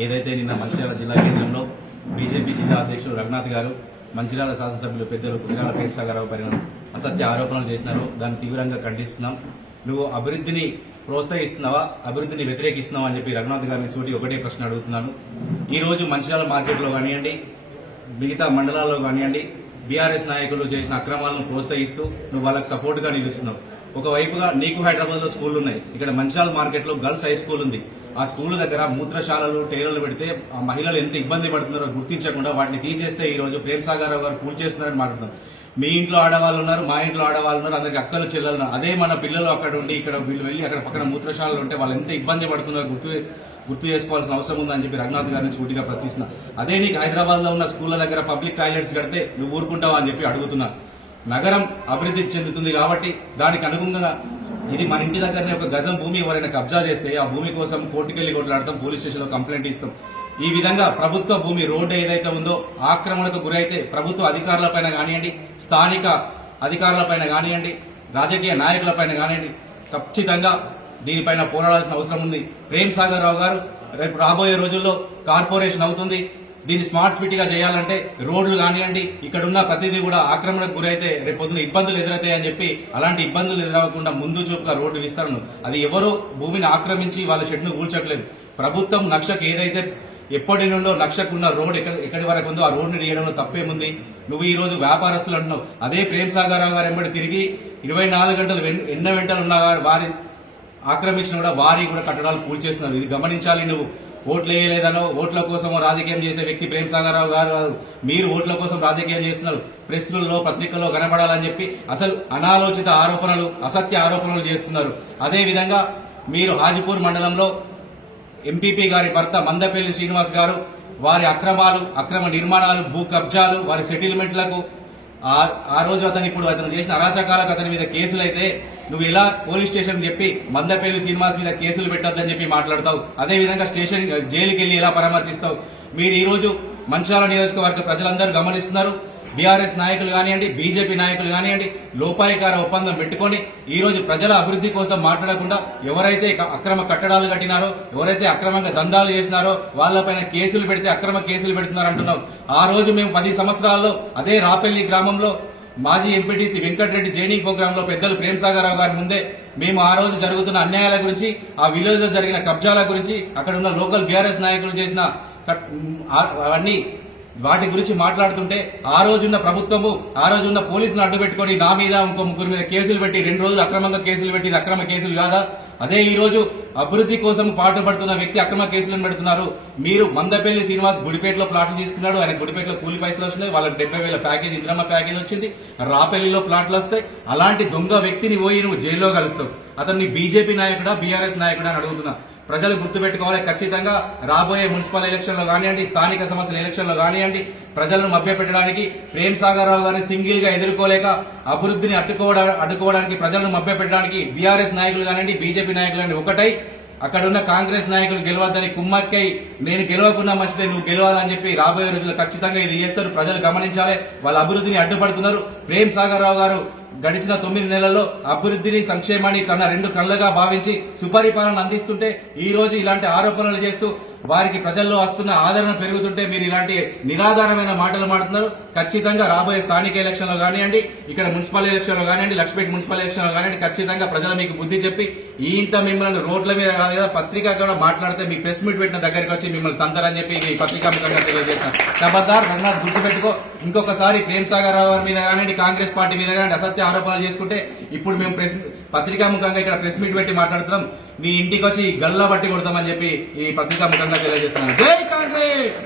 ఏదైతే నిన్న మంచిర్యాల జిల్లా కేంద్రంలో బీజేపీ జిల్లా అధ్యక్షుడు రఘునాథ్ గారు మంచిర్యాల శాసనసభ్యులు పెద్దలు కుదిరాల ప్రేమసాగరరావు పైన అసత్య ఆరోపణలు చేసినారు. దాన్ని తీవ్రంగా ఖండిస్తున్నాం. నువ్వు అభివృద్ధిని ప్రోత్సహిస్తున్నావా, అభివృద్ధిని వ్యతిరేకిస్తున్నావా అని చెప్పి రఘునాథ్ గారిని సూటి ఒకటే ప్రశ్న అడుగుతున్నాను. ఈ రోజు మంచిర్యాల మార్కెట్లో కానివ్వండి, మిగతా మండలాల్లో కానివ్వండి, బీఆర్ఎస్ నాయకులు చేసిన అక్రమాలను ప్రోత్సహిస్తూ నువ్వు వాళ్ళకి సపోర్ట్ గా నిలుస్తున్నావు. ఒకవైపుగా నీకు హైదరాబాద్ లో స్కూళ్లు ఉన్నాయి, ఇక్కడ మంచిర్యాల మార్కెట్ లో గర్ల్స్ హై స్కూల్ ఉంది. ఆ స్కూల్ దగ్గర మూత్రశాలలు, టైలర్లు పెడితే ఆ మహిళలు ఎంత ఇబ్బంది పడుతున్నారో గుర్తించకుండా వాటిని తీసేస్తే ఈ రోజు ప్రేమసాగరరావు గారు కూల్ చేస్తున్నారని మాట్లాడుతున్నారు. మీ ఇంట్లో ఆడవాళ్ళు ఉన్నారు, మా ఇంట్లో ఆడవాళ్ళు ఉన్నారు, అందరికి అక్కలు చెల్లెలు ఉన్నారు. అదే మన పిల్లలు అక్కడ ఉండి ఇక్కడ వీళ్ళు వెళ్ళి అక్కడ పక్కన మూత్రశాలలు ఉంటే వాళ్ళు ఎంత ఇబ్బంది పడుతున్నారో గుర్తు చేసుకోవాల్సిన అవసరం ఉందని చెప్పి రఘునాథ్ గారిని సూటిగా ప్రశ్నిస్తున్నా. అదే నీకు హైదరాబాద్ లో ఉన్న స్కూళ్ల దగ్గర పబ్లిక్ టాయిలెట్స్ కడితే నువ్వు ఊరుకుంటావా అని చెప్పి అడుగుతున్నా. నగరం అభివృద్ధి చెందుతుంది కాబట్టి దానికి అనుగుణంగా ఇది మన ఇంటి దగ్గరనే ఒక గజం భూమి ఎవరైనా కబ్జా చేస్తే ఆ భూమి కోసం కోర్టుకెళ్లి కొట్లాడతాం, పోలీస్ స్టేషన్ లో కంప్లైంట్ ఇస్తాం. ఈ విధంగా ప్రభుత్వ భూమి రోడ్డు ఏదైతే ఉందో ఆక్రమణకు గురైతే ప్రభుత్వ అధికారులపైన కానివ్వండి, స్థానిక అధికారులపైన కానివ్వండి, రాజకీయ నాయకులపైన కానివ్వండి, ఖచ్చితంగా దీనిపైన పోరాడాల్సిన అవసరం ఉంది. ప్రేమసాగరరావు గారు రేపు రాబోయే రోజుల్లో కార్పొరేషన్ అవుతుంది. దీన్ని స్మార్ట్ సిటీ గా చేయాలంటే రోడ్లు కానివ్వండి, ఇక్కడ ఉన్న ప్రతిదీ కూడా ఆక్రమణకు గురైతే రేపు పొద్దున ఇబ్బందులు ఎదురవుతాయని చెప్పి అలాంటి ఇబ్బందులు ఎదురవకుండా ముందు చూపుగా రోడ్డు విస్తరణ అది ఎవరో భూమిని ఆక్రమించి వాళ్ళ షెడ్ను కూల్చట్లేదు. ప్రభుత్వం నక్షకు ఏదైతే ఎప్పటి నుండో నక్షకున్న రోడ్ ఎక్కడి వరకు ఉందో ఆ రోడ్డు తీయడంలో తప్పేముంది? నువ్వు ఈ రోజు వ్యాపారస్తులు అంటున్నావు. అదే ప్రేమసాగరరావు గారు ఎంబడి తిరిగి 24 గంటలు ఎన్న వెంటలు ఉన్న వారి ఆక్రమించిన కూడా వారి కూడా కట్టడాలు కూల్చేస్తున్నారు. ఇది గమనించాలి. నువ్వు ఓట్లు వేయలేదనో, ఓట్ల కోసం రాజకీయం చేసే వ్యక్తి ప్రేమసాగరరావు గారు. మీరు ఓట్ల కోసం రాజకీయం చేస్తున్నారు. ప్రెస్లలో, పత్రికల్లో కనబడాలని చెప్పి అసలు అనాలోచిత ఆరోపణలు, అసత్య ఆరోపణలు చేస్తున్నారు. అదేవిధంగా మీరు హాజీపూర్ మండలంలో ఎంపీపీ గారి భర్త మందపల్లి శ్రీనివాస్ గారు వారి అక్రమాలు, అక్రమ నిర్మాణాలు, భూ కబ్జాలు, వారి సెటిల్మెంట్లకు ఆ రోజు అతను చేసిన అరాచకాలకు అతని మీద కేసులైతే నువ్వు ఇలా పోలీస్ స్టేషన్ చెప్పి మందపల్లి శ్రీనివాస్ మీద కేసులు పెట్టొద్దని చెప్పి మాట్లాడతావు. అదేవిధంగా స్టేషన్ జైలుకి వెళ్లి ఇలా పరామర్శిస్తావు. మీరు ఈ రోజు మంచిర్యాల నియోజకవర్గ ప్రజలందరూ గమనిస్తున్నారు. బీఆర్ఎస్ నాయకులు కానివ్వండి, బీజేపీ నాయకులు కానివ్వండి, లోపాయికార ఒప్పందం పెట్టుకుని ఈ రోజు ప్రజల అభివృద్ధి కోసం మాట్లాడకుండా ఎవరైతే అక్రమ కట్టడాలు కట్టినారో, ఎవరైతే అక్రమంగా దందాలు చేసినారో వాళ్లపైన కేసులు పెడితే అక్రమ కేసులు పెడుతున్నారు అంటున్నాం. ఆ రోజు మేము 10 సంవత్సరాల్లో అదే రాపల్లి గ్రామంలో మాజీ ఎంపీటీసీ వెంకటరెడ్డి జైనింగ్ ప్రోగ్రామ్ లో పెద్దలు ప్రేమసాగరరావు గారి ముందే మేము ఆ రోజు జరుగుతున్న అన్యాయాల గురించి, ఆ విలేజ్ లో జరిగిన కబ్జాల గురించి, అక్కడ ఉన్న లోకల్ బీఆర్ఎస్ నాయకులు చేసిన అవన్నీ వాటి గురించి మాట్లాడుతుంటే ఆ రోజున్న ప్రభుత్వము, ఆ రోజున్న పోలీసులు అడ్డుపెట్టుకుని నా మీద ఇంకో 3 మీద కేసులు పెట్టి 2 రోజులు అక్రమంగా కేసులు పెట్టి అక్రమ కేసులు కాదా? అదే ఈ రోజు అభివృద్ధి కోసం పాటుపడుతున్న వ్యక్తి అక్రమ కేసులను పెడుతున్నారు. మీరు మందపల్లి శ్రీనివాస్ గుడిపేటలో ప్లాట్లు తీసుకున్నాడు. ఆయన గుడిపేటలో కూలి పైసలు వస్తున్నాయి, వాళ్ళకి 70,000 ప్యాకేజ్, ఇంద్రమ్మ ప్యాకేజ్ వచ్చింది. రాపల్లిలో ప్లాట్లు వస్తాయి. అలాంటి దొంగ వ్యక్తిని పోయి నువ్వు జైల్లో కలుస్తావు. అతన్ని బీజేపీ నాయకుడా, బీఆర్ఎస్ నాయకుడా అని అడుగుతున్నా. ప్రజలు గుర్తుపెట్టుకోవాలి. ఖచ్చితంగా రాబోయే మున్సిపల్ ఎలక్షన్ లో కానివ్వండి, స్థానిక సంస్థల ఎలక్షన్ లో కానివ్వండి, ప్రజలను మభ్యపెట్టడానికి ప్రేమసాగరరావు గారిని సింగిల్ గా ఎదుర్కోలేక అభివృద్ధిని అడ్డుకోవడానికి, ప్రజలను మభ్యపెట్టడానికి బీఆర్ఎస్ నాయకులు కానివ్వండి, బీజేపీ నాయకులు కానివ్వండి ఒకటై అక్కడున్న కాంగ్రెస్ నాయకులు గెలవద్దని కుమ్మక్కై నేను గెలవకున్నా మంచిదే, నువ్వు గెలవాలని చెప్పి రాబోయే రోజుల్లో ఖచ్చితంగా ఇది చేస్తారు. ప్రజలు గమనించాలి. వాళ్ళ అభివృద్ధిని అడ్డుపడుతున్నారు. ప్రేమసాగరరావు గారు గడిచిన 9 నెలల్లో అభివృద్ధిని, సంక్షేమాన్ని తన 2 కళ్లుగా భావించి సుపరిపాలన అందిస్తుంటే ఈ రోజు ఇలాంటి ఆరోపణలు చేస్తూ వారికి ప్రజల్లో వస్తున్న ఆదరణ పెరుగుతుంటే మీరు ఇలాంటి నిరాధారమైన మాటలు మాట్లాడుతున్నారు. ఖచ్చితంగా రాబోయే స్థానిక ఎలక్షన్ లో కానివ్వండి, ఇక్కడ మున్సిపల్ ఎలక్షన్ లో కానివ్వండి, లక్ష్మీపేట మున్సిపల్ ఎలక్షన్ లో కానివ్వండి, ఖచ్చితంగా ప్రజలు మీకు బుద్ధి చెప్పి ఈ ఇంత మిమ్మల్ని రోడ్ల మీద కాదు పత్రిక కూడా మాట్లాడితే మీ ప్రెస్ మీట్ పెట్టిన దగ్గరికి వచ్చి మిమ్మల్ని తంతారని చెప్పి ఈ పత్రికా మిత్రంగా తెలియజేస్తాను. ఖబర్దార్ రఘునాథ్ గుర్తుపెట్టుకో. ఇంకొకసారి ప్రేమసాగరరావు గారి మీద కానివ్వండి, కాంగ్రెస్ పార్టీ మీద కానివ్వండి అసత్య ఆరోపణలు చేసుకుంటే ఇప్పుడు మేము పత్రికా ముఖంగా ఇక్కడ ప్రెస్ మీట్ పెట్టి మాట్లాడుతున్నాం. మీ ఇంటికి వచ్చి గల్లా బట్టి కొడతామని చెప్పి ఈ పత్రికా ముఖంగా తెలియజేస్తున్నాను. జై కాంగ్రెస్.